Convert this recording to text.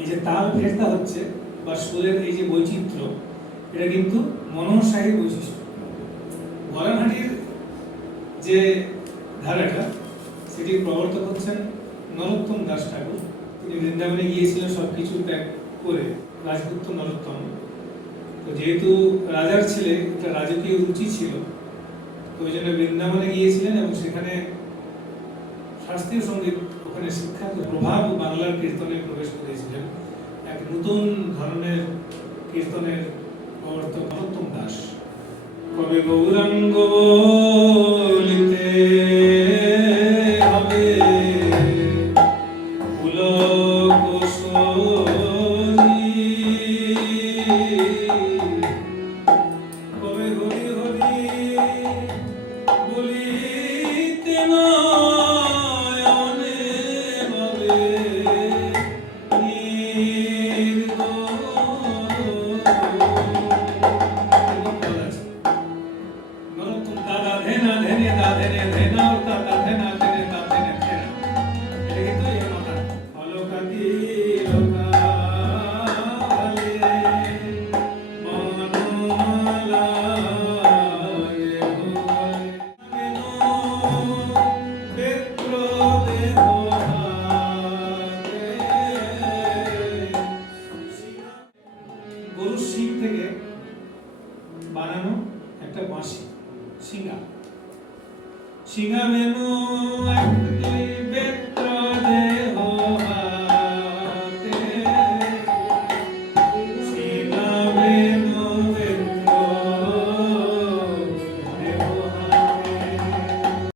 এই যে তাল ফেরতা হচ্ছে বা সুরের এই যে বৈচিত্র্য, এটা কিন্তু মনোসাহী বৈশিষ্ট্য। গলানহাটির যে ধারাটা, সেটির প্রবর্তক হচ্ছেন নরোত্তম দাস ঠাকুর। তিনি বৃন্দাবনে গিয়েছিলেন সবকিছু ত্যাগ করে, রাজপুত্র নরোত্তম। তো যেহেতু রাজার ছেলে, একটা রাজকীয় রুচি ছিল, তো ওই জন্য বৃন্দাবনে গিয়েছিলেন এবং সেখানে শাস্ত্রীয় সঙ্গীত ওখানে শিক্ষার প্রভাব বাংলার কীর্তনে প্রবেশ করেছিলেন। এক নতুন ধরনের কীর্তনের প্রবর্তক নরোত্তম দাস। কবে গৌরাঙ্গ